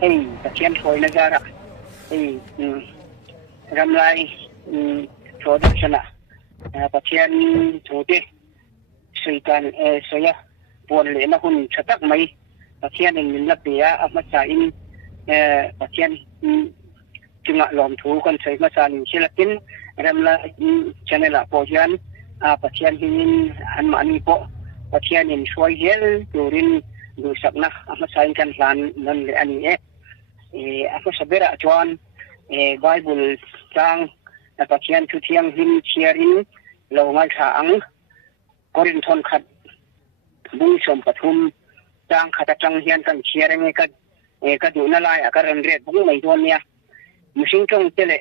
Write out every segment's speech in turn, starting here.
pathian thoi na zara ramlai production pathian thote seitan soya pon le na hun chatak mai pathian in la pia ama cha in pathian chunga lom thu kan sei ma san silatin ramla channel a pojan pathian hin an mani po pathian in suai hel turin du sakna ama sain kan lan nan le ani ako sabera chuan bible tang pathian thu thiang hin chiarin lo ngai tha ang korin thon khat bung som pathum tang khata chang hian kan chiareng ka du na lai akaran ret bung mai don nia musing tong tele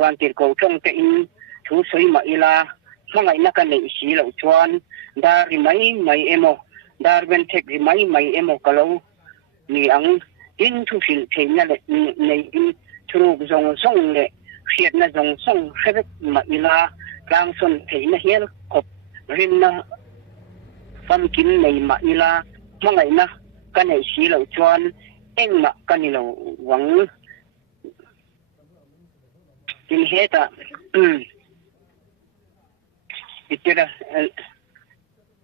wan tir ko tong te in thu soi ma ila mangai na kan nei si lo chuan dar mai emo dar ben thek mai emo kalo ni ang in thu fil theina le nei in thru zong song le khiat na zong song khret ma ila kang son theina hian kop rin na fam kin nei ma ila mangai na kan nei si lo chuan eng ma kan ni lo wang tin heta itira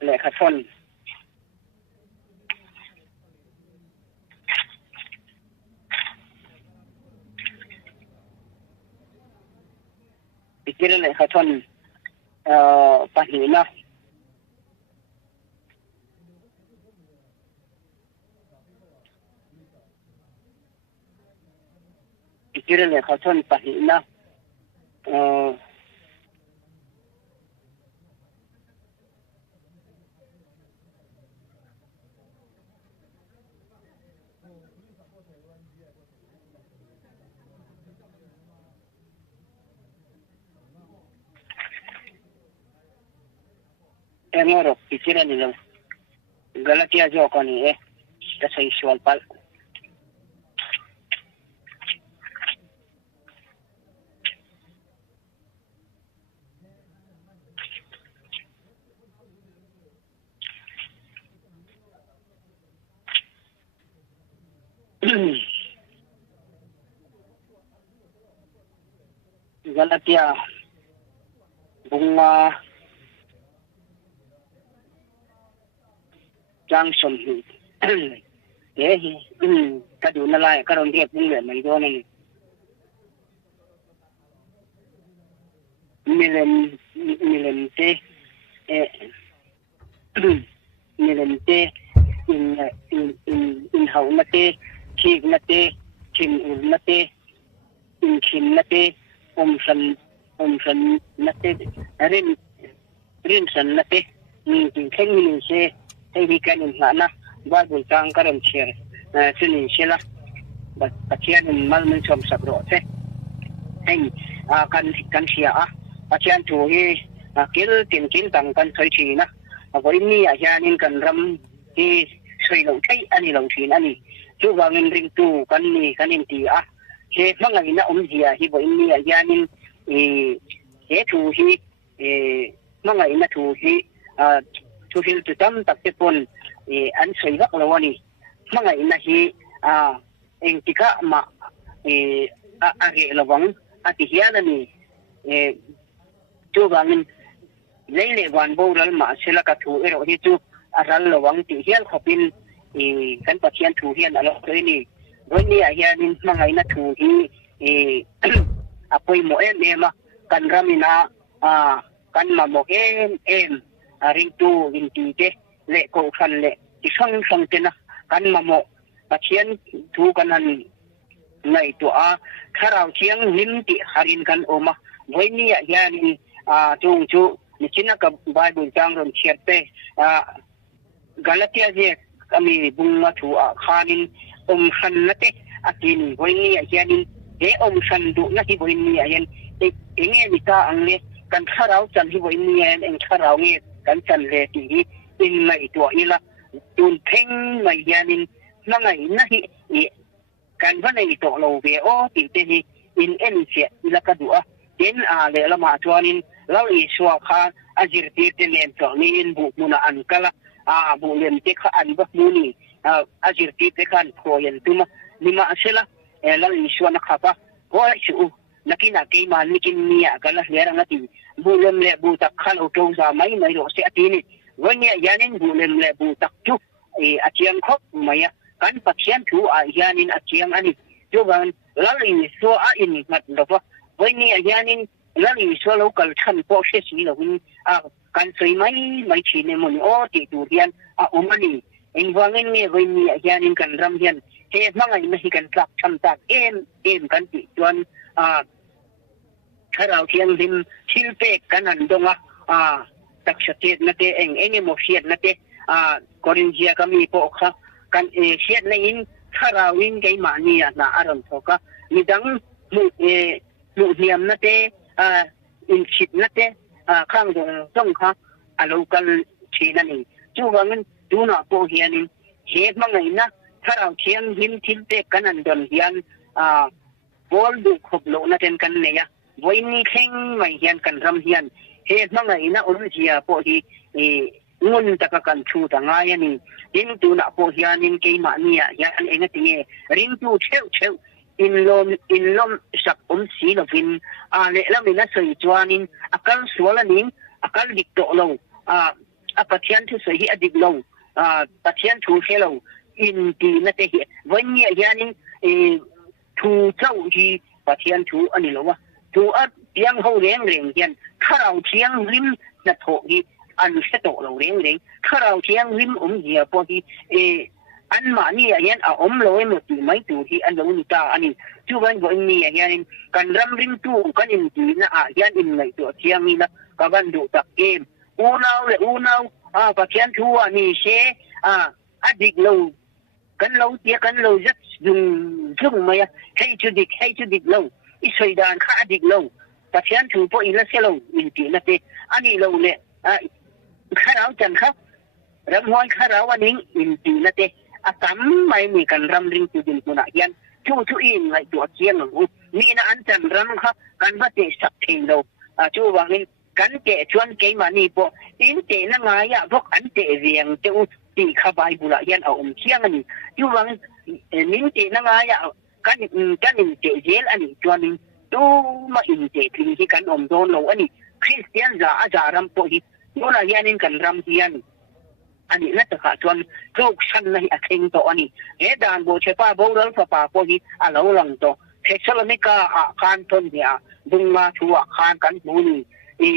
le khathon itira le khathon pahina itira le khathon pahina engoro itira ni lo galatia jo koni ta sai swal pal Galatia bunga Johnson ka du na lai ka ron riek bung le mai do ni milen te in hau na te ki na te kin na te in kin na te san na te rin san na te ni theng ni se hay đi cái này là vài buổi sáng các đồng chí xin nghỉ xe là bắt chiên mal mình chôm sập rồi thế hay can xe bắt chiên chú hi tiền tăng can thấy chi na với mi ở nhà nên cần ram hi xoay lâu thấy anh lâu chi anh chú vào nên ring tu can nên ti thế mang ngày na gì hi với mi ở nhà nên thế chú hi mang ngày na chú hi thu fil tu tam tak te pon an sei vak lawani mangai na hi eng tika ma a ge lawang ati hian ani tu bangin leile wan boral ma sela ka thu ero hi tu aral lawang ti hian khopin kan pathian thu hian alo ni roi a hian mangai na thu hi apoi mo em kan ramina kan ma mo em ring tu vin ti te le ko khan le ti sang te na kan ma mo pathian thu kan han ngai to tharau chiang lim ti harin kan oma voini ya ni chung chu ni china ka bible tang ron chiate galatia je kami bunga thu khanin khan na te atin voini ya ni khan du na ki voini ya yen enge ni ka angle kan tharau chan hi voini ya eng tharau nge kan chan le ti in ngai to ila tun theng mai yanin na ngai na hi kan va nei to lo ve o ti te hi in en che ila ka du den le la ma chuanin lo i suwa kha azir ti te nen to ni in bu muna an kala bu lem te kha an ba mu ni azirti te kan khoyen tuma lima asela lang iswa nakapa wa chu nakina ke man nikin niya kala lera ngati bulem le butak khan auto sa mai ro se atini wanya yanin bulem le butak chu atiang khop maya kan pathian thu yanin atiang ani chuban lali so in ngat dofa wanya yanin lali so local than po se si lo kan sei mai chine mon o ti tu rian omani engwangin nge wanya yanin kan ram hian he mangai na hi kan tlak tham tak em kan ti chuan Karau tiang lim silpe kanan donga taksate nate enge mo siat nate korinjia kami po kha kan siat na in karawin kay mani na aron thoka midang mu hiam nate in chit nate khang dong kha local china ni chuwangan tuna po hianin he mangai na karau tiang lim silpe kanan don hian bol du khoplo na ten kan neya voini kheng mai hian kan ram hian he mangai na urjia po hi ngun taka kan thu ta nga yani in tu na po hian in ke ma nia yan enga tinge ring tu cheu in lom sak si lovin le lamina sei chuanin akal sualanin akal dikto lo apathian thu sei adik lo pathian thu hello in ti na te hi voini yanin thu chau hi pathian thu ani lo wa tu tiang ho reng hian kharau tiang lim na tho hi an se to lo reng kharau tiang lim hia po hi an ma ni hian loi mo ti mai tu hi an lo ni ta ani chu ban go ni hian kan ram rim tu kan in ti na hian in ngai to tiang ni na ka ban du ta em unau pathian thu ani se adik lo kan lo tia kan lo rất dùng mày hay chu dik lo isoi dan kha adik lo pathian thu po ila selo in ti na te ani lo le kharau chan kha ram hoi kharau aning in ti na te atam mai mi kan ram ring tu din tu na yan chu in ngai tu chiang lo ni na an chan ram kha kan ba te sak thing lo chu wangin kan te chuan ke ma ni po tin te na nga ya bok an te riang te u ti kha bai bula yan chiang ani chu wang nin te na nga ya kan in te zel ani chuan tu ma in te thing hi kan don lo ani Christian za ram po hi tu na yanin kan ram hian ani na ta kha chuan rok san nahi atheng to ani he dan bo chepa bo ral fa pa po hi alo lang to Thessalonica khan ton dia dungma thuwa khan kan muni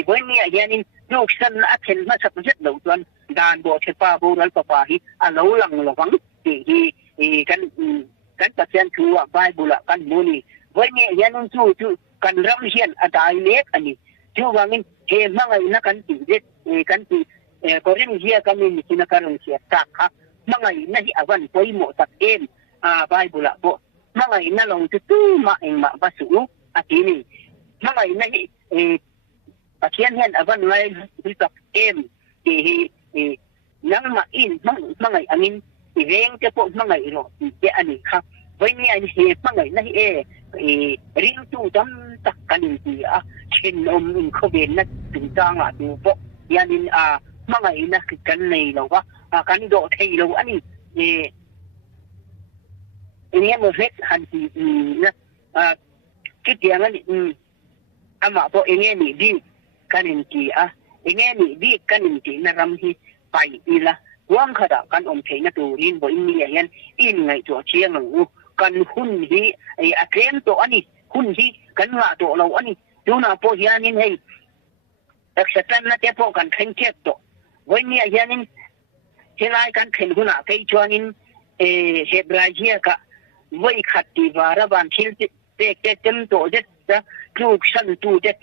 với nghe yanin rok san athen ma sak jet lo chuan dan bo chepa bo ral pa hi alo lang lo wang hi kan pathian thu Bible kan muni với nghe yanin chu kan ram hian adai lek ani chu wangin he mangai na kan ti jet kan ti korin hia kamin kina karon sia ta kha mangai na hi awan poi mo tak em Bible bo mangai na long tu ma eng ma basu atini mangai na hi pathian hian awan ngai tak em hi nang ma in mangai amin reng te po mangai ro te ani kha với nghe anh he mangai na hi ring tu dam tak kanin ti chen in kho ben na tin tang tu po yanin mangai na kan nei lo wa kan do thei lo ani ini mo vet han ti na kit yang ani ama po enge ni di kanin ti enge ni di kanin ti na ram hi pai ila wang khada kan thei na tu rin bo in ni yan in ngai to chiang lo kan hun hi akrem to ani hun hi kan nga to lo ani tu na po yanin hei taksatan na te po kan khen chek to với nghe yanin helai kan khen huna kai chuanin Hebraia ka với khát ti vara ban thil te tem to jet da kluk san tu jet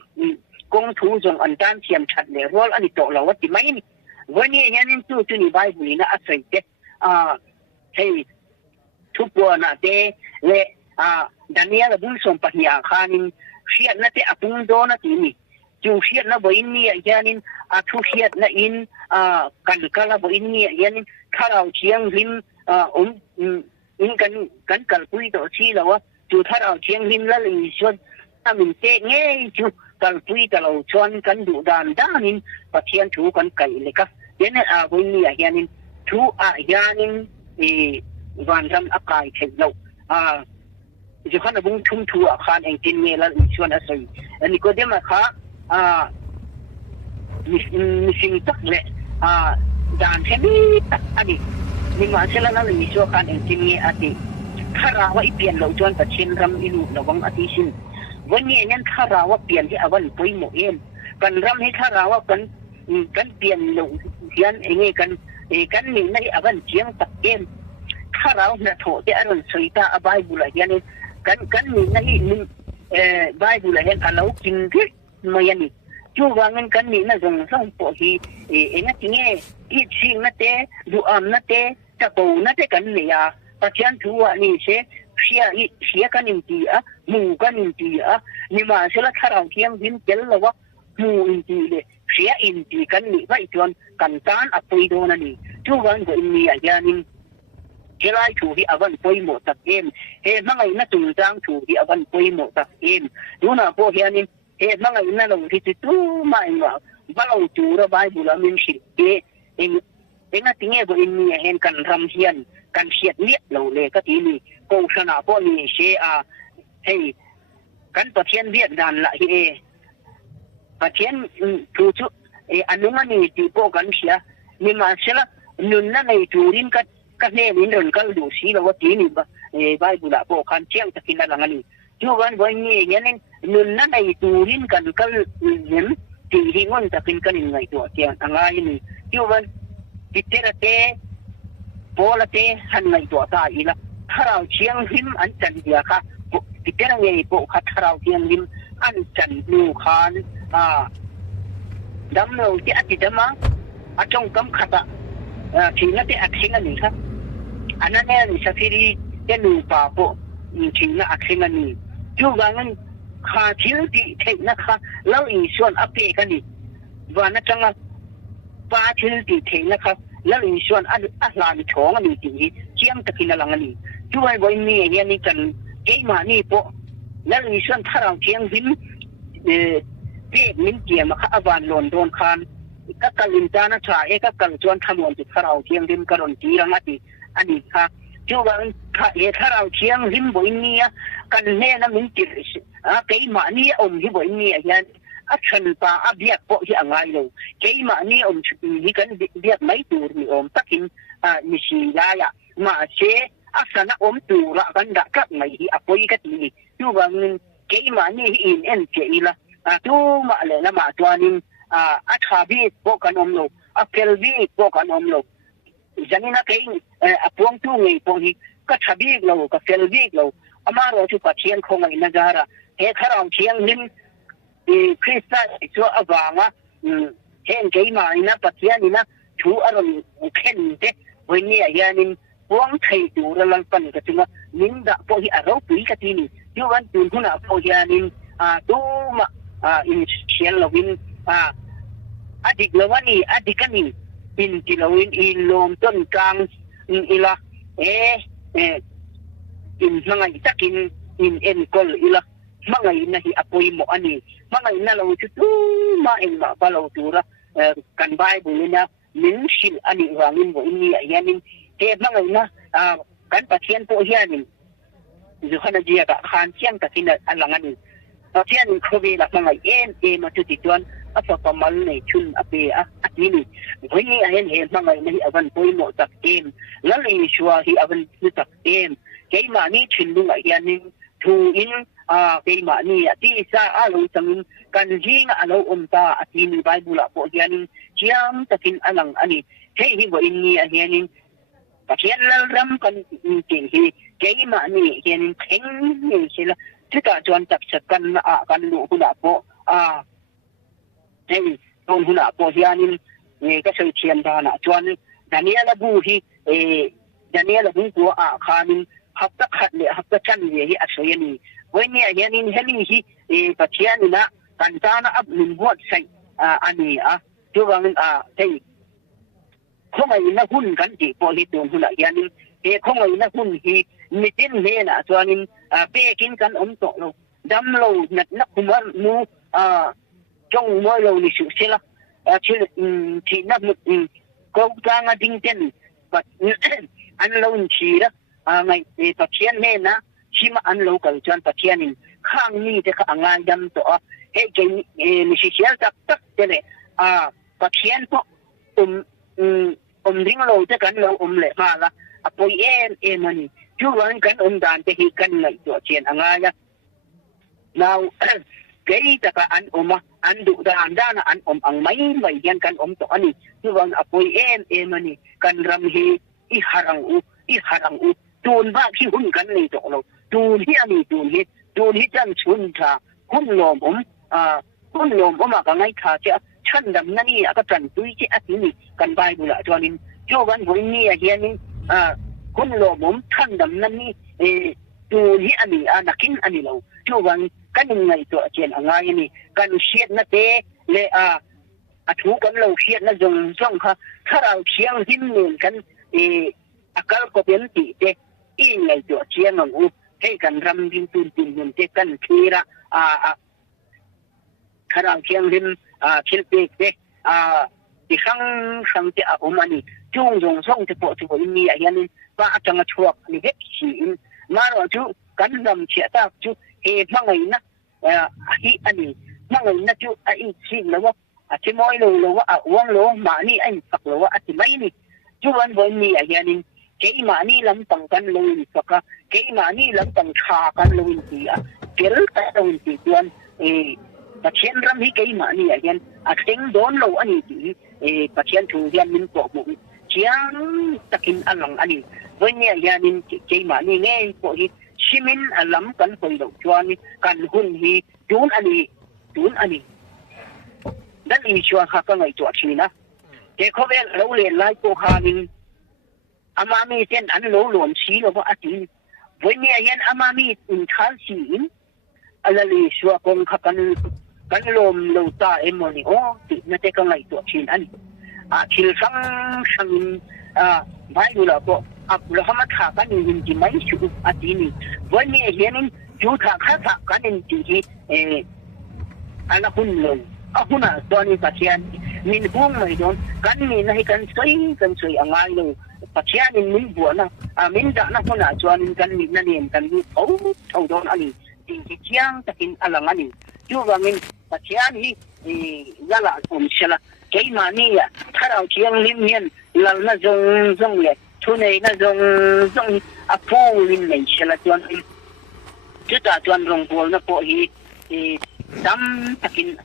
kong thu jong an tan thiam that le rol ani to lo ti mai ni với nghe yanin tu ni Bible ni na asai te hey thu po na te le Daniel bul som pahia khanin siat na te apung do na ti ni chu siat na boin ni yanin thu siat na in kan kala boin ni yanin tharau chiang lim in kan kal pui to chi lawa chu tharau chiang lim la li chuan amin te nge chu kal pui ta lo chuan kan du dan danin pathian thu kan kai le ka yen boin ni yanin thu yanin van ram akai thelo ju khana bung thum thu khan eng tin nge la chuan a sei ani ko dema kha missing tak le dan hemi tak ani ni ma sela la ni so khan eng tin nge ati khara wa ipian lo chuan ta chin ram ilu lawang ati sin wani ngen khara wa pian hi awan poimo em kan ram hi khara wa kan pian lo hian enge kan ni nai awan chiang tak em khara na tho te aron soita a bible hian kan ni nai ni bible hian alo kin ki mayani chu wangan kan ni na jong song po hi enga tinge I ching na te du am na te ta ko na te kan ni ya pathian thuwa ni se sia kan in ti a mu kan in ti a ni ma sela kharau thiam din tel lawa mu in ti le sia in ti kan ni vai chuan kan tan a pui do na ni chu wan go in ni a yanin kelai thu hi awan poi mo tak em he mangai na tung tang thu hi awan poi mo tak em duna po hianin he mangai na lo ti tu mai wa balo tu ra bible a min shi ke enga tinge go in ni hen kan ram hian kan siat liet lo le ka ti ni ko sana po ni se a hey kan pathian viet dan la hi pathian thu chu anunga ni ti po kan sia ni ma sela nun na nei turin ka ne min ron kal du si lo ti ni ba bible a po kan chiang takin na lang ani chu wan bo ni yen nun na nei turin kan kal yen ti hi ngon takin kan ngai to chiang angai ni chu wan Titerate, polate, hanay to ta ila. Haraw siyang him an chan diya ka. Titerang ngay po haraw siyang him an chan lu khan. Damno ti ati dama atong kam kata. China ti aksinga ni ka. Ananya ni sa firi tenu pa po. China aksinga ni. Jugangan ka til ti tek na ka. Lau isuan ape ka ni. Wana changa ba thil ti theina kha la in suan a hlan thong ani ti chiam takin lang ani chuai boi ni hian ni kan keima ni po la in suan tharang chiang him pe min kiam kha awan lon don khan ka kalin ta na tha ka kal chuan thamon ti tharau chiang him karon ti rang ati ani kha chuan kha tharau chiang him boi ni kan ne na min ti keima ni hi boi ni hian a chan pa a biak po hi angai lo keima ni hi kan biak mai tur ni takin ni si ya ma che asana tu ra kan da kak mai hi apoi ka ti tu bang keima ni hi in en che ila tu ma le na ma tuanin a thabi po kan lo a pelvi po kan lo janina kai a puang tu ngai po hi ka thabi lo ka pelvi lo amaro chu pa chiang khong ai na gara he kharang chiang nim Krista cho avanga hen keima ina pathian ina thu aron khen te wini ayanin puang thai tu ra lang pan ka tinga minda po hi aro pui ka tini yuan tun huna po yanin tu ma in sian lawin adik lawani adikani in tilawin ilom ton kang ila in mga itakin in enkol ila mga ina hi apoy mo ani mga ina law tu ma en ma balaw tura kan bible na min sil ani wangin mo ini ayanin te mga ina kan pathian po hianin Johanna dia ka khan siang ka kin alangan pathian ko be la mga ma tu ti tuan apa pamal nei chun ape atini wini ayan he mga ina hi avan poy mo tak em lali shwa hi avan tak em kay ma ni chindu ayanin thu in keima ni ati sa alo tangin kan hinga alo umta atini bible po hianin siam takin alang ani hey hi bo inni hianin pathian ram kan ti hi keima ni hianin theng ni sila tika chuan tak sakan kan lu huna po hey don huna po hianin ka sai chian dana chuan daniela bu hi daniela bu ko khanin hapta khat le hapta chan le hi asoyani wani ayanin heli hi pathian na kantana ab min buat sai ani tuwang tay khongai na hun kan ti po hi tung hula yanin khongai na hun hi mitin he na chuanin pekin kan to lo dam lo nat na kumar nu chong mo lo ni su sila chi na ko ta nga ding ten but อันเราชีละไงปะเทียนแม่นะชิมอันเรากับจวนปะเทียนนี่ข้างนี้จะข้างงานดำตัวเฮ้ยมิชิเชียจับตักเจเลยปะเทียนพวกริงเราจะกันเราเลยมาละปอยมันนี่จู่วันกันด่านจะหิกันเลยตัวเชียนงานนะnow เกย์จะกันอันดุด่านด้านอันอังไม่ยันกันตัวอันนี้จู่วันปอยมันนี่กันรำฮีอีหารังอูตูนบ้าที่หุ่นกันเลยตัวเราตูนที่อันนี้ตูนที่จันชุนชาหุ่นลมมากันไงขาจะฉันดำนั่นนี่ก็จันตุยที่อันนี้กันไปบุระจวนนี้จู่วันวันนี้เฮียนี่หุ่นลมฉันดำนั่นนี่ตูนที่อันนี้นักกินอันนี้เราจู่วันกันยังไงตัวเจนอะไรนี่กันเชียดนั่นเตะเลยถูกกันเราเชียดนั่นจงค่ะถ้าเราเชียงหินเหมือนกันakal ko ben ti te i ngai to chiang ang u he kan ram din tun te kan khira kharang chiang dim thil pe te ti sang te umani chung jong song te po ni a hian pa atanga chuak ni he chi in ma ro chu kan ram chia ta chu he mangai na hi ani mangai na chu a i chi lo wa chi moi lo wa wang lo ma ni ai pak lo wa ati mai ni chu wan bon ni a hian cái mà ni làm bằng căn lùi hoặc cái mà ni làm bằng khá căn lùi thì cái cái lùi thì tuan bát thiên ram hi cái mà ni again tiếng đón lâu anh thì bát thiên thu hiền mình bỏ bụng chiang takin alang anh với nhà again cái mà ni nghe bỏ hi simin alam kan hồi đầu chuan kan hun hi tun anh dan in chuan ha ka ngai chuat china cái khó về lâu lên lại cô hà mình amami ten an lo lom si lo ba atin voi ne yan amami in thal si in alali swa kong khakan kan lom lo ta emoni o ti na te ka ngai to chin an thil sang vai la ko lo hama tha kan in ji mai su atini voi ne yan ju tha kha kan in ji ala hun lo ahuna doni patian min hung mai don kan ni nahi kan soi angai lo patian in min bu na min da na huna chuan kan ni na nen kan ni thau don ani ti chiang takin alang ani chu wangin patian hi yala sela kei ma ni ya tharau chiang lim hian lal na zong le thu nei na zong a pu lin nei sela chuan chu ta chuan rong bol na po hi dam takin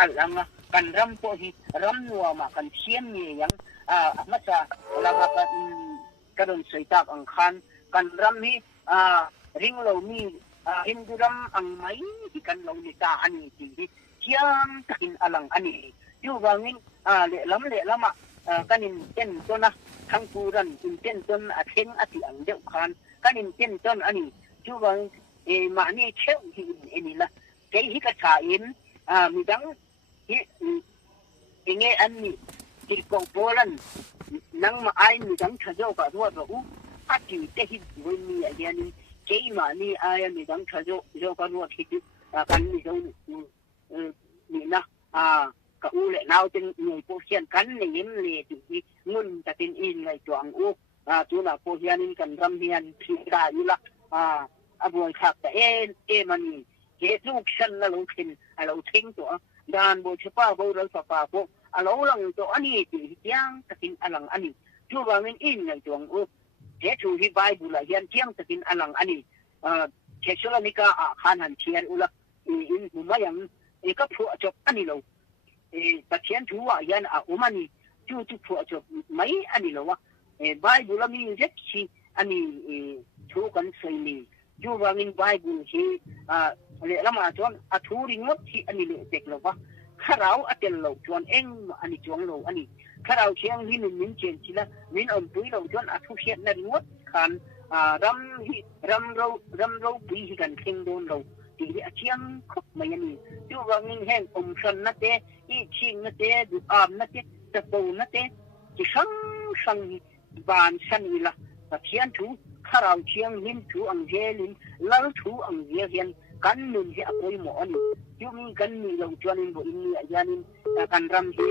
alanga kan ram po hi ram nuwa ma kan siam ni yang masa lama kan seitak ang khan kan ram hi ring lo mi hinduram ang mai hi kan lo ni ta ani ti chiam takin alang ani yu wangin le lama kanin ten tona thang puran in ten ton atheng ati ang deuh khan kanin ten ton ani yu wang ma ni cheu hi ni la ke hi ka tha in mi dang hi inge an ni ti ko polan nang ma ai mi dang thajo ka ruwa ro ati te hi voi ni ya ni ke ma ni ai mi dang thajo jo ka ruwa thi kan ni jo ni na ka u le nau tin ni po hian kan ni yim le ti ngun ta tin in ngai tuang u tu na po hian in kan ram hian thi da yu la aboi khak ta mani ke lu khan na lo khin a lo thing to dan bo chapa bo ro sa pa po a lo lang to ani ti tiang takin alang ani chu wangin in ngai tuang u ke chu hi bible la hian tiang takin alang ani Thessalonica khan han chian u la in humayang ka phu chop ani lo pathian thu wa yan umani chu phu chop mai ani lo wa bible la mi jet chi ani thu kan sei ni chu wangin bible hi le lama chuan thu ringot chi ani le tek lo wa kharau atel lo chuan eng ani chuang lo ani kharau chiang hi min chen chi la min on pui lo chuan thu hiat na ringot khan ram ro pui hi kan thing don lo ti chiang khop mai ani chu wangin heng san na te i ching na te du na te ta po na te chi sang ban san ni la pathian thu kharau chiang min thu ang jelin lal thu ang ye hian kan nun hi apoi mo ani chu mi kan ni lo chuan in bo in ni ayanin kan ram hi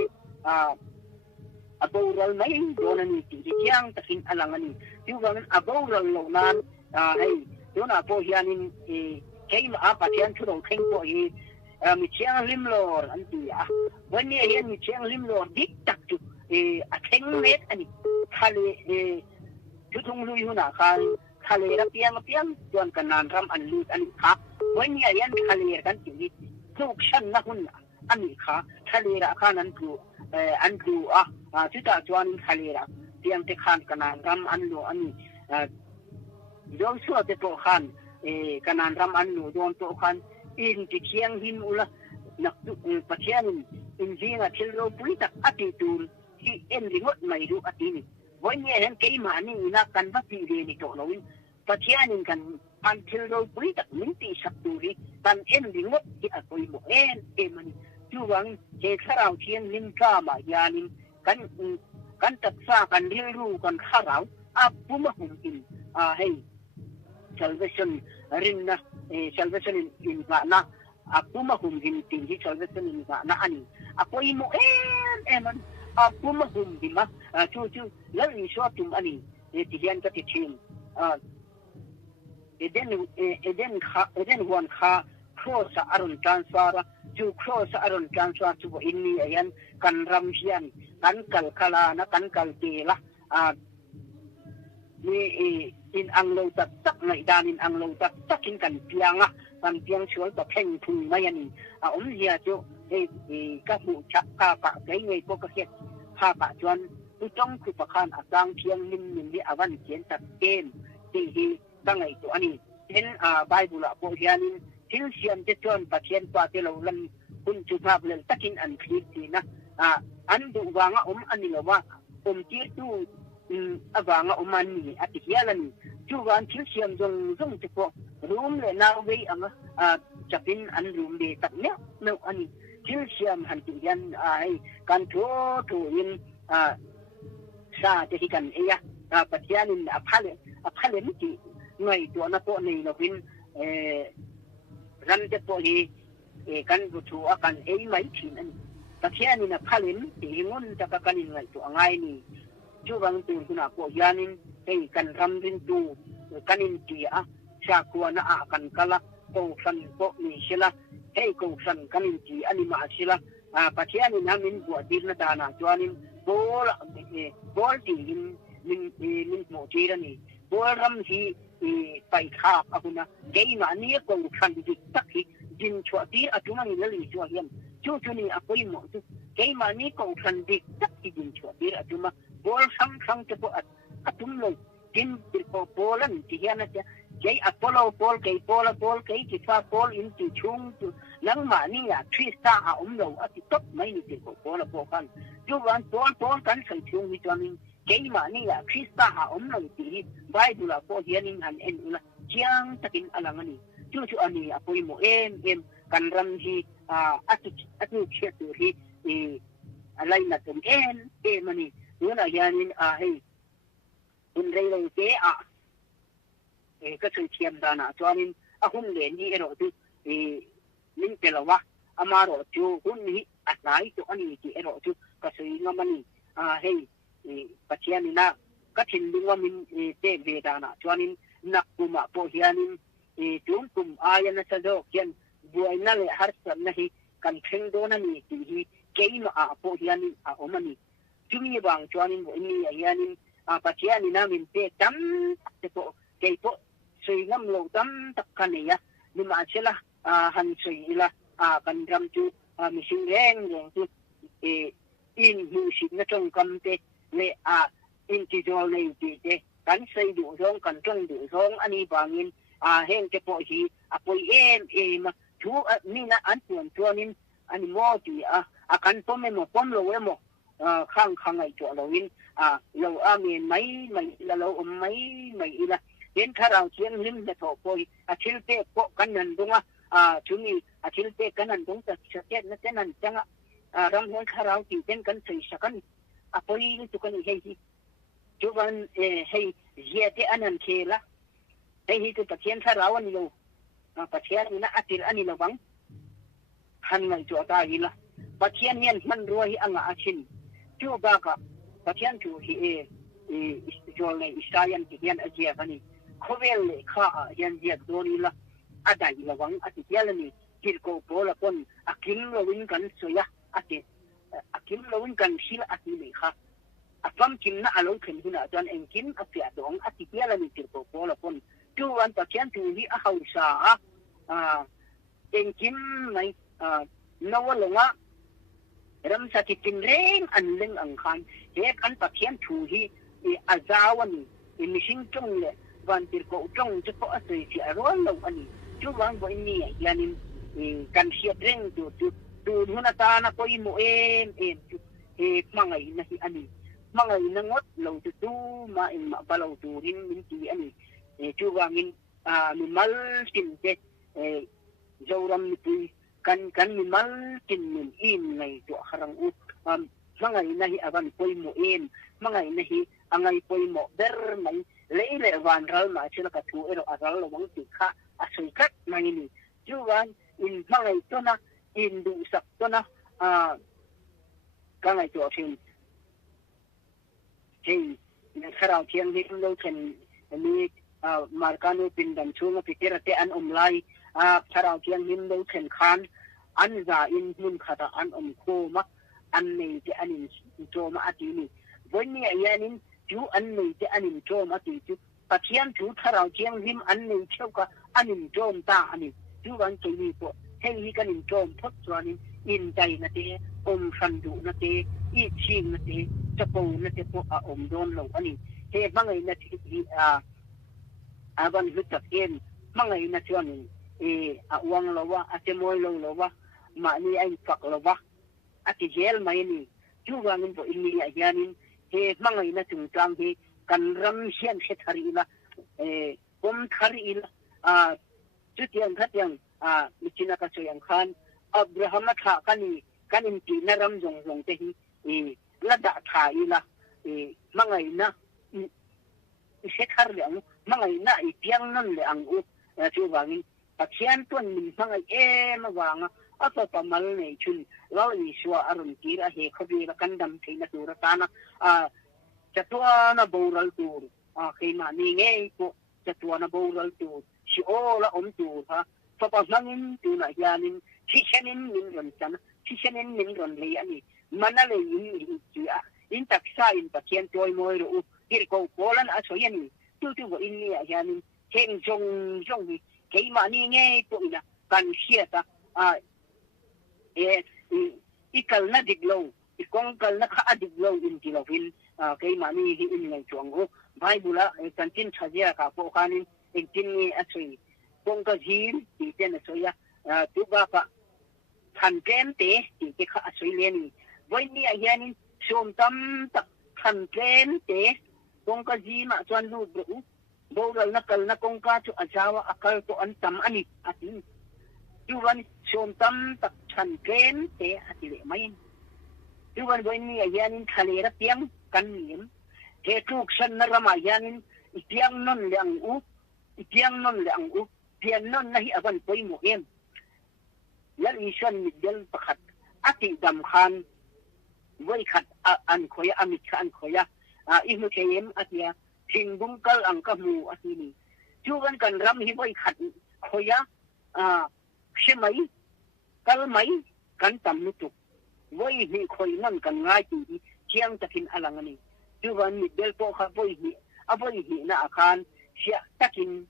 aboral mai dona ni ti chiang takin alangani tu bang aboral lo nan hey dona po hianin keim a pathian thu do kheng po hi mi chiang lim lor an tiวันนี้เห็นมีเชียงริมโลดิกตักจุa kheng met ani khale chu thung lui hu na khan khale ra piang chuan kanan ram an lu an khaวันนี้เห็นkhale kan ti niลูกฉันนะหุ่นอันนี้ค่ะทะเลระข้านั้นคืออันคือชุดตาจวนทะเลระเตียงที่ขันกันนานรำอันโลอันนี้ย้อนส่วนที่โตขันกันนานรำอันโลย้อนโตขันอินที่เชียงหินอุละนักปัจจัยอินจีน่ะที่เราปุยตักอติตูนที่เอ็นลิงดไม่รู้อตินี่วันนี้เห็นเกี่ยมานี่นักกันพัฒน์เรนิโตเราวินปัจจัยนึงกันพันที่เราปุยตักมินติสักตูรีตันเอ็นลิงดที่อคุยโมมันจู่วังเจ้าข้าวเชียงลิมข้ามายานิกันตัดฟ้ากันเรียรู้กันข้าวปุมาหุ่นกินให้salvationรินนะsalvation inกะนะปุมาหุ่นกินติงที่ salvation inกะนะอันนี้คุยโมมันปุมาหุ่นกินมาจู่แล้วอีชัวตุมอันนี้ที่เรียนก็ติดเชียงเอเดนวันข้าcross arun transfer ju cross arun transfer tu inni ayan kan ramsian kan kalkala na kan kaltela ni in anglo tak ngai danin anglo takin kan pianga kan piang sual ta pheng phung mayani hia chu ka bu chak ka pa kai ngai ko ka het ha pa chuan tu tong ku pakhan atang thiang lim nim ni awan chen tak kem ti hi tangai tu ani ten bible ko hianin til siam te chuan pathian pa te lo lan kun chu phap len takin an khri ti na an du wanga ani lawa ti tu awanga ani ati hialan chu wan til siam jong te ko room le na we anga chapin an room de tak ne no ani til siam han ti yan ai kan tho in sa te hi kan eya pathian in aphale ni ti ngai to na ko nei lo bin ran te po hi kan bu thu akan mai thin ani pathian in aphalin ti ngon ta ka kanin ngai to angai ni chu bang tu kuna ko yanin kan ram rin tu kanin ti sha ko na kan kala ko san ko ni sila ko san kanin ti ani ma sila pathian in hamin bu dir na dana chuanin bol ti min mo ti ni bol ram hiไปข้าอาคุณนะเกี่ยมานี่ก็ขันดิตักที่ดินชัวตีอาจุมันนี่เลยชัวเฮียนจู่นี่อากุยหมดเกี่ยมานี่ก็ขันดิตักที่ดินชัวตีอาจุมาบอลซ้ำจะพออาจุมเลยดินติดบอลนั่นที่เฮียนะจ๊ะเกี่ยอพอลบอลเกี่ยบอลเกี่ยจิตฟ้าบอลอินที่ชุ่มจู่หลังมานี่ทรีสตาร์เราอาทิตย์ตกไม่นี่ติดบอลกันจู่วันบอลกันใส่ชุ่มวิจารณ์เกี่ยมานี่คริสต์เราตีไบเบิลก็เฮียนินหันอุละเชียงตะกินอะไรงั้นนี่จู่อันนี้อากุยโมกันรันที่อาตุเชื่อตัวที่อะไรนะตัวมันนี่รู้นะเฮียนินให้คุณเรื่องเจ้ก็ช่วยเทียมดานะจอมินหุ่นเล่นนี่เราดูนิ่งเปล่าวะมาเราจูหุ่นนี้อะไรตัวอันนี้ที่เราดูก็ช่วยงามันนี่ให้ปัจจัยนี้นะก็ทิ้งดึงว่ามินเตเวดานะชวนินนักกุมาโพฮิอานินจุ่มกุมอายันสะดอกยันบัวนั่นเลยฮาร์สันนะฮีกันเพ่งโดนันนี่ที่ฮีเกี่ยมาโพฮิอานินมันนี่จุ่มยี่บางชวนินวันนี้อายันินปัจจัยนี้นะมินเตตั้มเตโปเกี่ยโปสวยงามโลตั้มตักกันเนี่ยมิมาเชล่ะหันสวยละกันรำจูมิสิงแรงอย่างที่อินมิสิงนะจงกำเตเลอินทิจอลในที่เจกันใส่ดูร้องกันจงดูร้องอันนี้บางอินเฮงจะปล่อยฮีปล่อยมาทูนี่นะอันตัวนี้อันนี้มอจีกันป้อมไม่ป้อมเราเว้ยข้างไอ้ตัวเราอินเรามีไม่เราไม่ละเห็นถ้าเราเชียงลิ้มจะถอดปล่อยชิลเตะปกันนั่นตรงชุนี้ชิลเตะกันนั่นตรงจะเช็ดนั่นนั่นจังรังหัวถ้าเราตีเป็นกันใส่สักกันปล่อยนี่ตุกันเฮ้ยจุบันเฮ้ยเจียเตอันนั้นเคละเฮ้ยคือปัจเจียนถ้าเราอันนี้เราปัจเจียนนี่นะอัติลอันนี้เราบังหันไงจัวตาอีละปัจเจียนเนี่ยมันรวยอังอาชินจู่บ้ากะ pathian chu hi jol nei isayan ti hian ajia kani khovel le kha hian jia doni la adai lawang ati hialani kirko pola pon akim lawin kan soya ati akim lawin kan hil ati le kha apam kim na alo khen huna don engkin apia dong ati hialani kirko pola pon tuan pathian tu hi a hausa engkim mai nawalonga ram sakitin reng an leng ang khan he kan pathian thu hi azawani mishing tong le van tir ko tong che ko asoi si aron lo ani chu wang bo ni yanin kan sia reng tu huna ta na ko imo tu he mangai na hi ani mangai na ngot lo tu ma in ma balo tu rin min ti ani chu wangin mi mal tin te zoram ni pi kan mi mal tin min in ngai to harang ut mangai na hi avan poi mo en mangai na hi angai poi mo ber mai le van ral ma chila ka thu ero aral lo wang ti kha asoi kat mai ni juwan in mangai to na in du sak to na ka ngai to thin hey na kharau thiang hi lo chen ni markano pindam chunga pitera te an omlai kharau thiang him lo chen khan an za in mun khata an khoma an nei te anin choma ati ni vonni ayanin chu an nei te anin choma ati chu pathian chu kharau thiang him an nei cheuka anin chom ta ani chu wan ke ni ko heng hi kanin chom phot chuanin in dai na te om san du na te I ching na te chapo na te po om don lo ani he mangai na ti aban hutak en mangai na chuan awang lowa ate moi lowa ma ni ai fak lowa ati gel mai ni chuwangin bo inni ayanin he mangai na chung tang he kan ram hian he thari la kom thari la chutiang khatyang michina ka choyang khan abraham na tha kanin ti na ram jong te hi la da tha ila mangai na se thar le mangai na I piang non le ang u chuwangin pathian tuan min mangai ma wanga apa pamal nei chun lo I swa arun tira he khobi la kandam theina tura tana chatwa na boral tur keima ni nge ko chatwa na boral tur si ola tur ha papa mangin tu na yanin chichenin min ron chan chichenin min ron le ani manale in taksa in pathian toy moi ro kir ko polan a choyani tu bo in ni yanin chen jong ni keima ni nge to ina kan hiata ikal na diglo ikong kal na kha diglo in kilovin keima ni hi in ngai chuango bible kan tin thajia ka po khanin in tin ni asoi kong ka jin ti ten asoya tu ba pa than kem te ti ke kha asoi le ni voi ni ayanin som tam tak than kem te kong ka ji ma chuan lu bru boral na kal na kong ka chu ajawa akal to an tam ani ati tuwan som tam tak than kem te ati le mai tuwan voi ni ayanin khale ra piang kan nim te tuk san na rama ayanin piang non liang u pian non nahi aban poi mo em lal isan midel pakhat ati dam khan voi khat an khoya amit khan khoya imu kem atia thingbung kal ang ka mu ati ni chuan kan ram hi voi khat khoya khemai kal mai kan tam nu tu voi hi khoi nan kan ngai ti chiang takin alang ani chuan midel po kha voi hi na akhan sia takin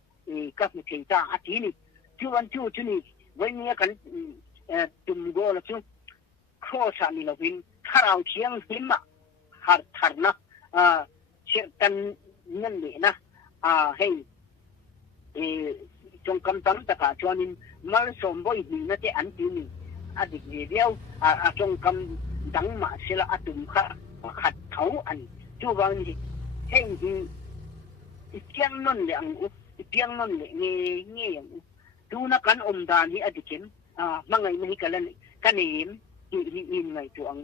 các một thị ta ati ni chuan chu ni với nia kan tum go la chu kho sa ni lovin kharau thiang himma har tharna cher tan nan le na hei trong kam tam ta ka chuanin mal som boi ni na te an ti ni adik ve deu trong kam dang ma sila atum kha khat thau an chu wang ni hei hi chiang non le ang piang non le nge yang tu na kan dan hi adikin mangai mai kalan kanim hi in ngai tu ang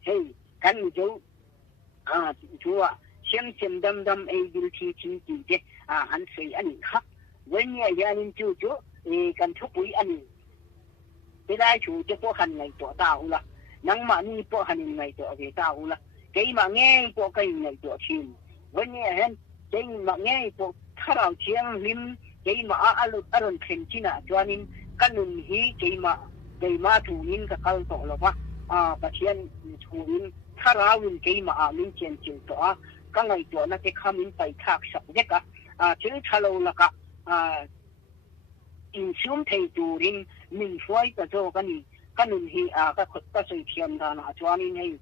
hey kan jo chua sem dam ai bil thi ke an sei ani kha wen ya yanin chu kan thu pui ani te dai chu te po han ngai to ta ula nang ma ni po han ngai to ve ta ula cái mà nghe bộ cái này chỗ chim với nghe hen cái mà nghe bộ thà nào chiang lim cái mà alun khen chi na cho nên kanun hi cái mà thủ in cái câu tổ là ba bác hiền thủ in thà nào in cái mà mình chen chịu tổ cái ngày chỗ nó cái khăm in phải thạc sập nhất cả chứ thà lâu là cả in xuống thầy chủ in mình phơi cái chỗ cái này kanun hi cái sự thiền đó na cho nên hay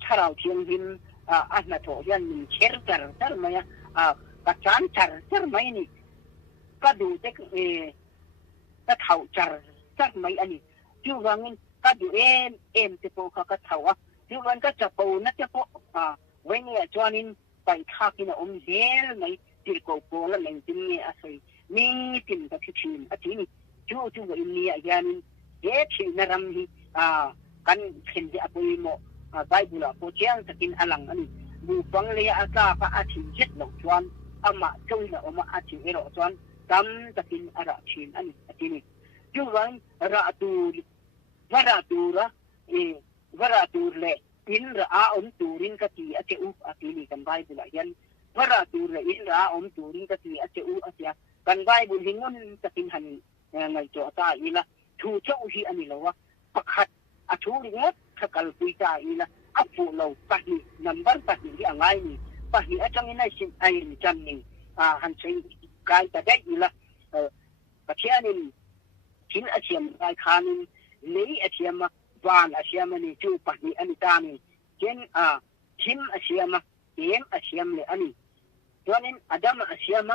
thà nào thiền hin anh là thổ dân mình chết chở mà cái chán chở mấy này cái đủ cái thầu chở mấy anh chứ vâng cái đủ em thì bộ cái thầu chứ vâng cái chợ bầu nó chợ bộ với nghe cho nên phải khác cái nào dễ mấy chỉ có là mình tin nghe phải mình tin cái chuyện chỉ này chú vậy nghe anh dễ thì nó làm gì kan khen dia apoi mo Bible po chiang takin alang ani bu pang le aka pa athi jet lo chuan ama choi na oma athi ero chuan tam takin ara chin ani atini juwan ra tu ra le in ra on turin ka ti ate u atini kan Bible yan ra tu le in ra on turin ka ti ate u atia kan Bible hingon takin han ngai to ta ila thu chau hi ani lo wa pakhat thu ringot thakal puita ila apu lo pahi number pahi ri angai ni pahi atang ina sin ai ni cham ni han sei kai ta dai ila pathianin kin achiam kai khanin nei achiam van achiam ni chu pahi ani ta ni ken kim achiam em achiam le ani tonin adam achiam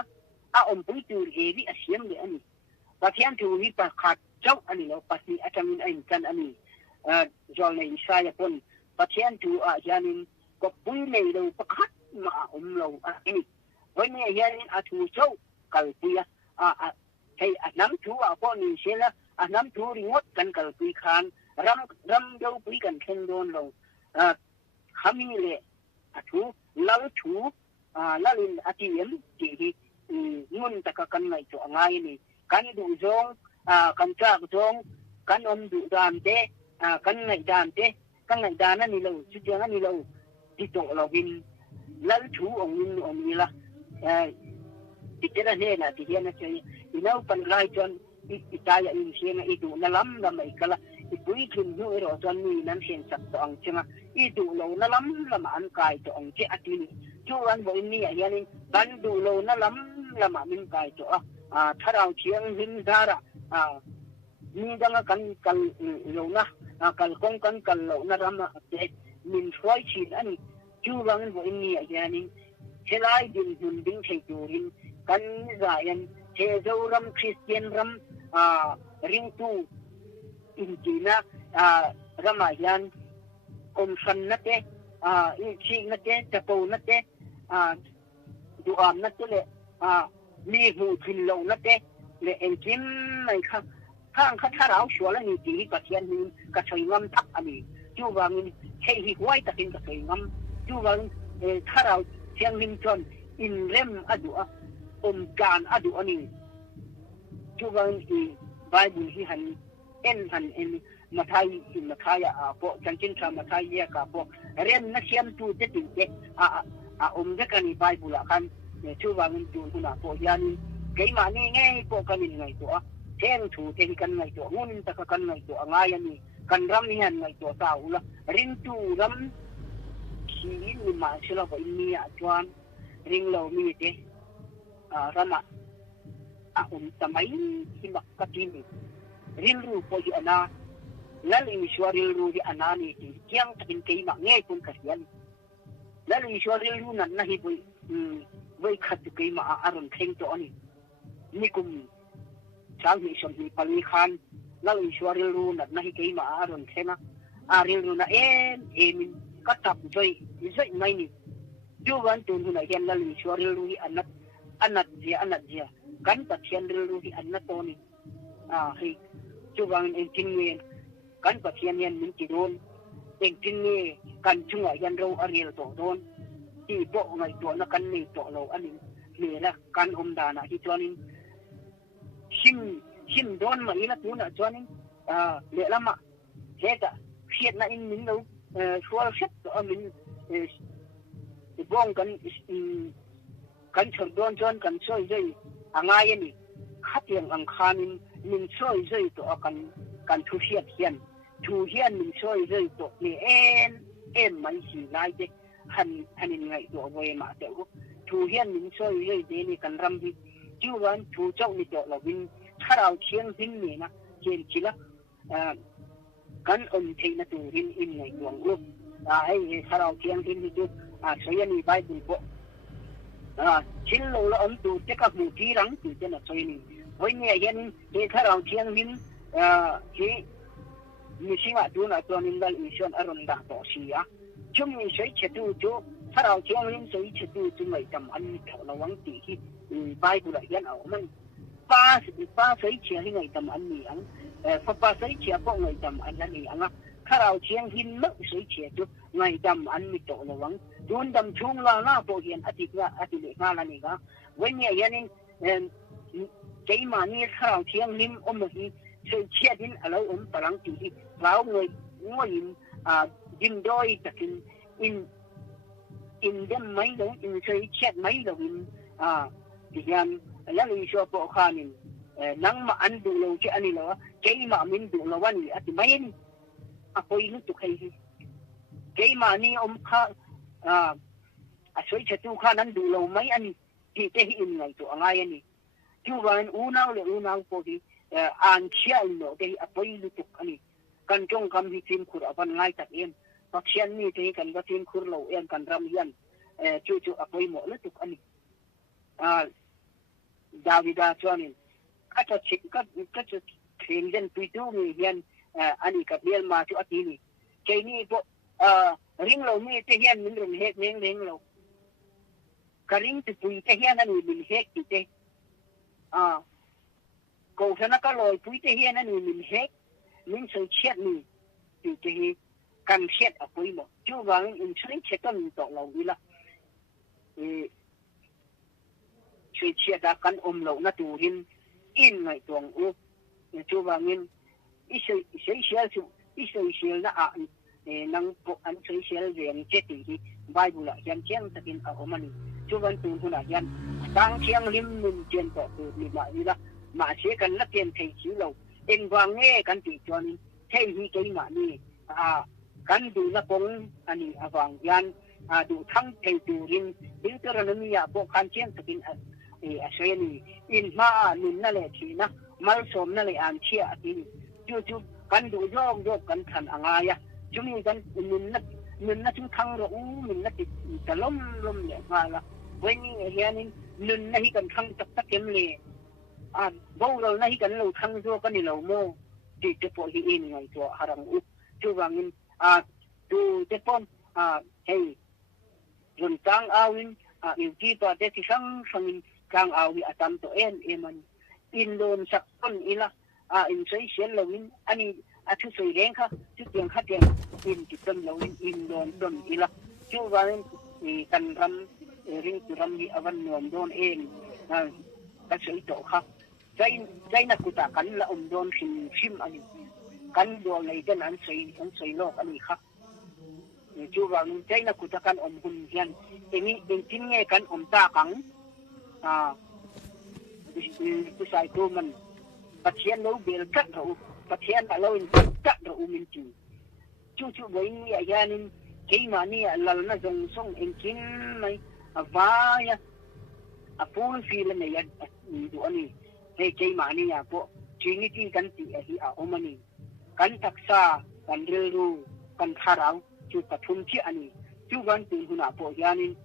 om puitur evi achiam le ani pathian thu hi pakhat chau ani lo pahi atang in ai kan ani rồi này sai là con và thiên chủ gia đình có bùi này đâu có khát mà lâu anh với nghe gia đình thu châu cầu bùi hay nắm chú con mình sẽ là nắm chú đi ngót cần cầu bùi khan ram đâu bùi cần khen đôn lâu khami lệ thu lâu chú là lên tiền thì nguồn ta cần này chỗ ngay này cần đủ giống cần trạc giống cần đủ đàn thế kan ngai dan ni lo chu jang ni lo ti to lo bin lal thu ong ni la ti tera ne na ti hian na chei inau pan lai chon itaya in siang i du na lam mai kala i pui thun nu ro chon ni nan sen sak to ang chenga i du lo na lam an kai to ong che atini chu an bo ni a hian ban du lo na lam min kai to tharau chiang hin dara ni dang kan lo na kal kong kan lo na ram te min khoi chin ani chu wang bo inni yani helai din hun ding thei turin kan zayan che zo ram christian ram ring tu intina ramayan san na te chi na te tapo na te duam na te le mi hu thin lo na te le en kim mai kha khang khát áo xóa là như chỉ cả thiên như cả trời ngâm thấp anh chú vàng hay hi quay cả thiên cả trời ngâm chú vàng khát áo thiên linh tròn in rem adu can adu anh chú vàng thì Bible hi han en mathai po chantin cha mathai ya ka po rem na siam tu te tin te de kan Bible kan chú vàng tu na po yan cái mà nghe po kan ngai to thiên thủ thiên căn ngày chỗ ngun ta căn ngày chỗ ngay anh căn ram hiền ngày chỗ tàu là rin tu ram chỉ ni mà sẽ là vậy mi chuan ring lâu mi thế rama tamai si makatin rin ru po di ana lali rin ru di ana ni tiang takin kay ma ngay pun kasiyan lali rin ru nan nahi boy boy khat kay ma aron keng to ani ni kum sang hi som hi pali khan lal ishwaril ru na nahi ke ma aron thena aril ru na em ka tap joi mai ni ju wan tun hu na hian lal ishwaril ru hi anat dia kan pathian ril ru hi anat to ni hi ju wan en tin nge kan pathian yan min ti ron en tin nge kan chunga yan ro aril to don ti bo ngai to na kan ni to lo ani le la kan da na hi chonin sim don mà ý là tú là cho nên lệ lắm ạ thế cả khiết là in mình đâu sual set amin bong kan chor don jon kan soi jai angai ni khatiang ang khanin min soi jai to kan thu hian min soi jai to ni em man si lai de hanin ngai to voi ma te thu hian min soi jai de ni kan ram hi chuan thu chau ni to lovin tharau thiang hin ni na chen chila kan thei na tu rin in ngai tuang lu ai tharau thiang hin ni tu soya ni bible po chín lâu là tu te ka mu ti rang tu te na soya ni với nghe hian te tharau thiang hin ki mi singa tu na to nin dal ison aron da to sia chung ni sei che tu tharau thiang hin sei che tu mai tam an thau la wang ti hi bible la hian au man pa sei che hi ngai tam an ni ang pa sei che po ngai tam an ni ang tharau thiang hin no sei che tu ngai tam an mi to la wang dun dam chung la na po hian ati le nga la ni ga when ye yanin cái mà ni tharau thiang lim hi sei che din alo palang ti hi rau ngoi din doi takin in dem mai lo in sei che mai lo in thì hian la li so po khanin nang ma an du lo che ani lo cái mà min du lo wani ati mai ni apoi lu tu khai hi cái mà ni kha soi che tu kha nan du lo mai ani ti te hi in ngai to angai ani chu van unau po hi an chia lo te apoi lu tu ani kan chong kam hi tim khur apan ngai tak em paksian ni te kan ga tim khur lo em kan ram yan chu apoi mo lu tu ani Davida chuanin kata kringen pitu mi hian ani ka bial ma chu atini ke ni po ring lo mi te hian min rum hek ring lo karing ti pui te hian ani min hek ti te ko sana ka loi pui te hian ani min hek min so chet ni ti te hi kan chet a pui mo chu wang in chring chet kan to lo wi la chui chia da kan lo na turin in ngai tuang chu wangin isei na nang po an sei sial riang che ti hi bible la hian chiang takin a omani chu wan tu huna hian tang chiang lim nun chen to tu ni la ma se kan la ten thei chi lo en wang nge kan ti chuan thei hi ke ma ni kan du na pong ani awang yan du thang thei turin Deuteronomy ya po kan chiang takin asayani in ma nun na le chi na mal som na le an chia ati chu kan du jong kan than angaya chumi kan nun na chu thang ro min na ti talom lom le la when hianin nun na hi kan thang tak kem le bo lo na hi kan lo thang zo kan ni lo mo ti te po hi in ngai to harang chu wangin tu te pon hey run tang awin in ti pa te ti sang kang awi atam to eman in lon sak ton ila in sei sian lawin ani athu sei reng kha chu tiang kha tiang in ti ton lawin in lon ton ila chu wain ni kan ram ring tu ram ni awan nom don ka sei to kha jai na kuta kan la don sim ani kan do lei den an sei lo ani kha chu wain jai na kuta kan hun hian ini tin nge kan ta kang ku sai tu man pathian lo bel kat ro pathian ta lo in kat ro min chu với ni ayanin ke ma ni lal na jong song in kin mai avaya apun fil ne ya du ani he ke ma ni ya po trinity kan ti hi a omani kan taksa kan ru kan tharau chu pathum chi ani chu gan tin huna po yanin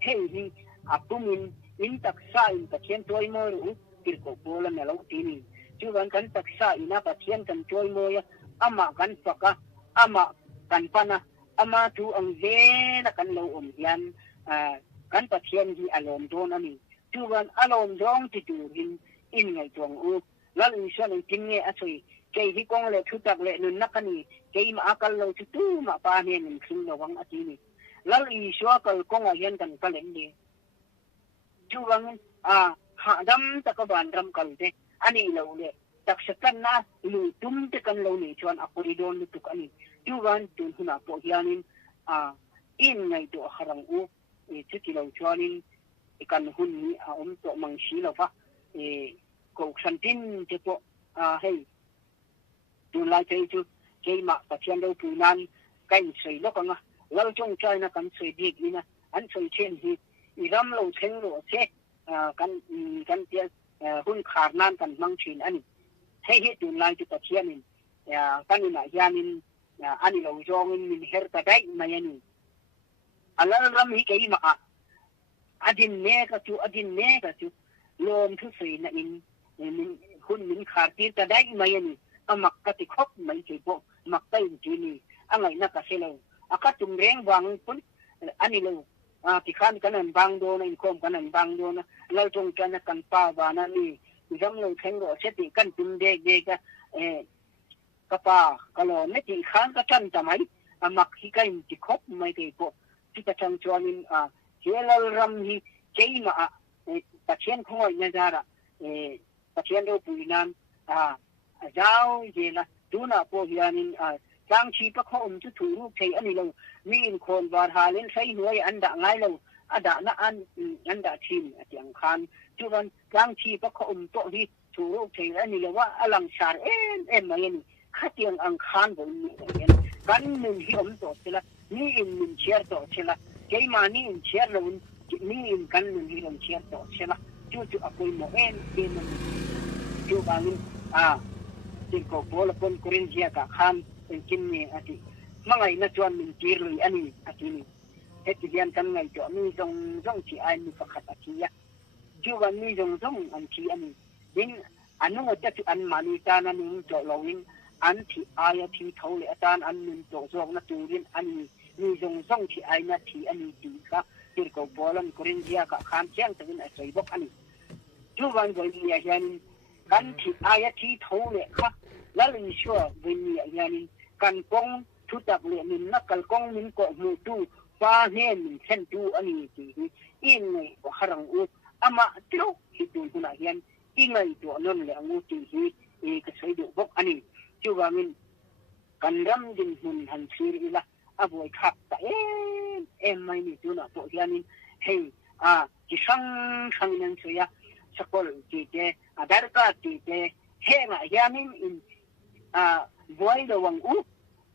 he ni apumin in taksa in pathian toy mo ru tir ko bola na lo tini chu gan kan taksa ina pathian kan toy mo ya ama kan paka ama kan pana ama tu ang ve na kan lo yan kan pathian hi alom don ani chu gan alom dong ti tu in ngai tong lal in shan tin nge asoi ke hi kong le thu tak le nun nakani ke ma akal lo tu ma pa ne min khing lo wang atini lal i shwa kal kong a yan kan kalen ni chu wang ha dam takaban ram kalte ani lo le taksakan na lu tum te kan lo ni chuan akoridon lu tuk ani chu van tun huna po hianin in ngai do harang u chu ti lo chuanin kan hun ni to mang si lo fa ko san tin te po hei tun lai chei chu chei ma pathian lo pu nan kan sei lo ka nga lo chong chai na kan sei dik ina an sei chen hi iram lo theng lo che kan tia hun khar nan kan mang chin ani hei hi tun lai chu pathianin kan ina hianin ani lo jongin min her ta dai mayani alal ram hi kei ma adin ne ka chu lom thu sei na in min hun min khar tir ta dai mayani amak ka ti khop mai che po mak tai ji ni angai na ka selo akatum reng wang pun ani lo ti khan kanan bang do na in kom kanan bang do na lo tong kana kan pa ba na ni jam lo theng ro se ti kan tum de ka kapa kalau ne ti khan ka chan tamai amak hi kai ti khop mai te po ti ka chang chuanin helal ram hi keima pathian khoi na jara pathian do puinan zao je la tuna po hianin chang chi pa khom chu thu ru thei ani lo mi in khon war halin sai huai anda ngai lo ada na anda thin atiang khan chu ban chang chi pa khom to hi thu ru thei ani lo wa alang sar em mai ni khatiang ang khan bo ni kan min hi to chila ni in min chiar to chila kei mani in chiar lo ni in kan min hi chiar to chila chu apoi mo en chu bangin tin ko bola pon kurin jia ka khan en kin ni ati mangai na chuan min tir lui ani ati ni heti hian kan ngai to mi zong chi ai mi pakhat ati ya chu ban mi zong an chi ani din anu ta chu an mani ta na ni to lowin an thi aya thi thole atan an min to zong na turin ani mi zong chi ai na thi ani ti ka tin ko bolan kurin jia ka khan chiang tawin a sei bok ani chu ban goi ni ya hian kan thi aya thi thole kha lalin shua vini yani kan kong thutak le min nakal kong min ko mu tu pa he min sen tu ani ti in nei ko harang u ama tiro hitu huna hian ingai to non le angu ti hi ka sei do bok ani chu wa min kan ram din hun han sir ila aboi khap ta em mai ni tu na to hianin hei ki sang nan suya sakol ti te adar ka ti te he na hianin in voi do wang u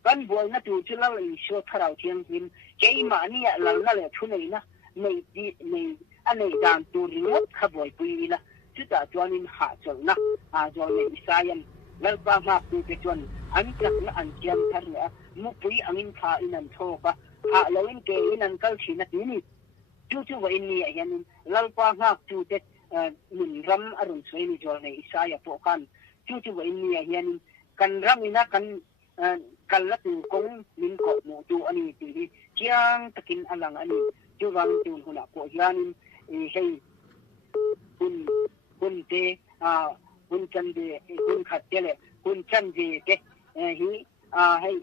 kan voi na tu chila in sho tharau thiang hin kei ma ni ya lal na le thu nei na nei di nei anei dan tu ri kha voi pui la chu ta chuanin ha chol na jo nei isayan lal pa ma tu te chuan an tak na an chiam thar le mu pui angin kha in an tho ka ha lo in ke in an kal chi na ti ni chu wa in ni yan lal pa ma tu te min ram arun sei ni jo nei isaya po kan chu wa in ni yan kan ramina kan la tu kong min ko mo tu ani ti chiang takin alang ani chu wang tu huna ko hianin hei kun te kun chan de kun khat te le kun chan de te hi hei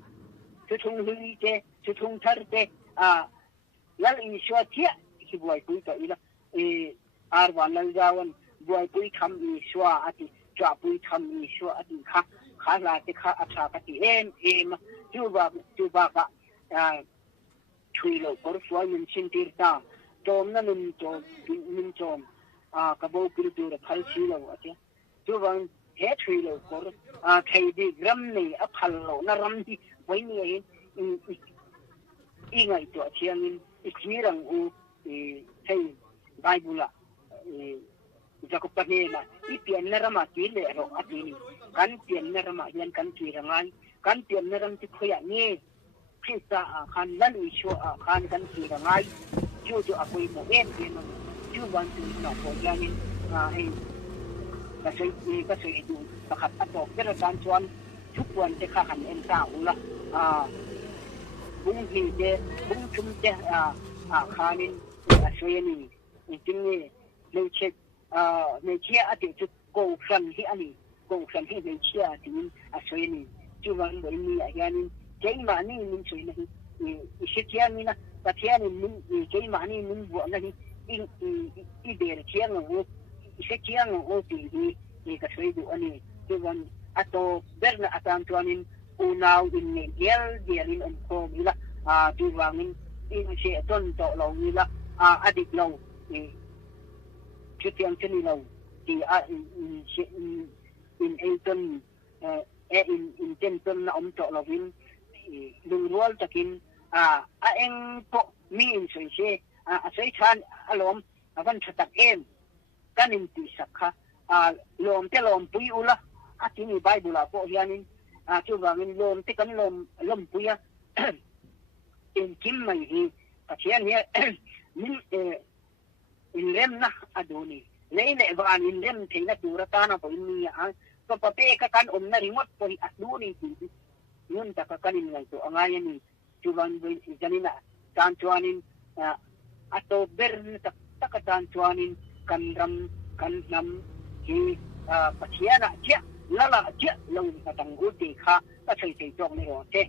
chu thung hui te chu thung thar te lal in shwa thia ki boy ku ta ila ar wan lal jawan boy ku kham i shwa ati cha pu kham i shwa ati kha la te kha atha ka ti em chu ba ka chui lo por fo min chin tir ta tom na min tom ka bo pil tu ra phal chi lo ati chu bang he chui lo por thai di gram nei a phal lo na ram di wai ni i ngai to chiang in i chi rang u thai bible Jacob Panela, Ipian Narama Tile, Atini, Kantian Narama, Yan Kanti Rangan, Kantian Naram Tikuya, Ne, Krista, Han Lani, Show, Han Kanti Rangai, Jojo Apoimo, and you want to know for Yanin, Kasui, Pakat Ato, Perotan Chuan, Chupuan Tekahan and Taula, Bung Hide, Bung Chumte, Hanin, Aswayani, Intimate, no check. Người chia thì chụp cổ phần hi anh cổ phần hi người chia thì soi ni chú văn bởi mi anh cái mà ni mình soi này sẽ chia ni na ta chia ni mình cái mà ni mình buat này in để chia ngô sẽ chia ngô thì cái soi du anh chú văn ato berna atam tuanin unau in ne gel in ko ila tu wangin in se ton to lo ila adik lo ni chutiang chini lo ti in Elton in Tenton na to lo win lung rual takin eng po mi in se sai chan alom avan thatak em kanin ti sakha lom te lom pui ula atini bible po hianin chu wangin lom te kan lom puya in kim mai hi pathian hi min in lem na adoni leile van in lem theina turata na po inni so pape ka kan na remote po hi adoni ti yun ta ka kanin ngai to angayan ni chu wang janina tan chuanin ato ber ta ka tan chuanin kanram kanam hi pathiana chia lala chia lo ka tang gu ti kha ta thei thei chok ni ro te